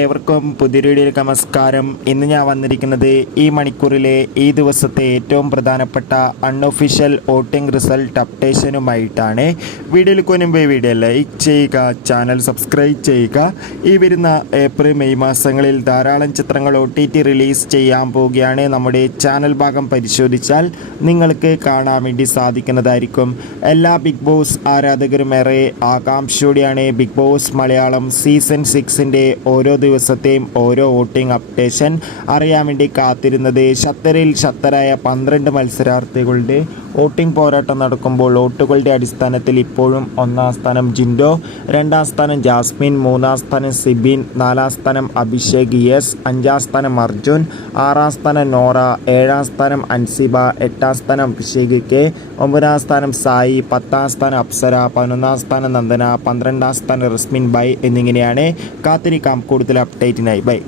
ഏവർക്കും പുതിയ വീഡിയോയിലേക്ക് നമസ്കാരം. ഇന്ന് ഞാൻ വന്നിരിക്കുന്നത് ഈ മണിക്കൂറിലെ ഈ ദിവസത്തെ ഏറ്റവും പ്രധാനപ്പെട്ട അൺഒഫീഷ്യൽ വോട്ടിംഗ് റിസൾട്ട് അപ്ഡേഷനുമായിട്ടാണ് വീഡിയോയിലേക്ക് മുൻപ് വീഡിയോ ലൈക്ക് ചെയ്യുക ചാനൽ സബ്സ്ക്രൈബ് ചെയ്യുക. ഈ വരുന്ന ഏപ്രിൽ മെയ് മാസങ്ങളിൽ ധാരാളം ചിത്രങ്ങൾ ഒ റിലീസ് ചെയ്യാൻ പോവുകയാണ്. നമ്മുടെ ചാനൽ ഭാഗം പരിശോധിച്ചാൽ നിങ്ങൾക്ക് കാണാൻ വേണ്ടി സാധിക്കുന്നതായിരിക്കും. എല്ലാ ബിഗ് ബോസ് ആരാധകരും ഏറെ ആകാംക്ഷയോടെയാണ് ബിഗ് ബോസ് മലയാളം സീസൺ സിക്സിന്റെ ഓരോ ദിവസത്തെയും ഓരോ വോട്ടിംഗ് അപ്ഡേഷൻ അറിയാൻ വേണ്ടി കാത്തിരുന്നത് ഷത്തറിൽ ഷത്തറായ പന്ത്രണ്ട് മത്സരാർത്ഥികളുടെ വോട്ടിംഗ് പോരാട്ടം നടക്കുമ്പോൾ വോട്ടുകളുടെ അടിസ്ഥാനത്തിൽ ഇപ്പോഴും ഒന്നാം സ്ഥാനം ജിൻഡോ രണ്ടാം സ്ഥാനം ജാസ്മിൻ മൂന്നാം സ്ഥാനം സിബിൻ നാലാം സ്ഥാനം അഭിഷേക് എസ് അഞ്ചാം സ്ഥാനം അർജുൻ ആറാം സ്ഥാനം നോറ ഏഴാം സ്ഥാനം അൻസിബ എട്ടാം സ്ഥാനം അഭിഷേക് കെ ഒമ്പതാം സ്ഥാനം സായി പത്താം സ്ഥാനം അപ്സര പതിനൊന്നാം സ്ഥാനം നന്ദന പന്ത്രണ്ടാം സ്ഥാനം റസ്മിൻ ബൈ എന്നിങ്ങനെയാണ് കാത്തിരിക്കാം കൂടുതൽ അപ്ഡേറ്റിനായി. ബൈ.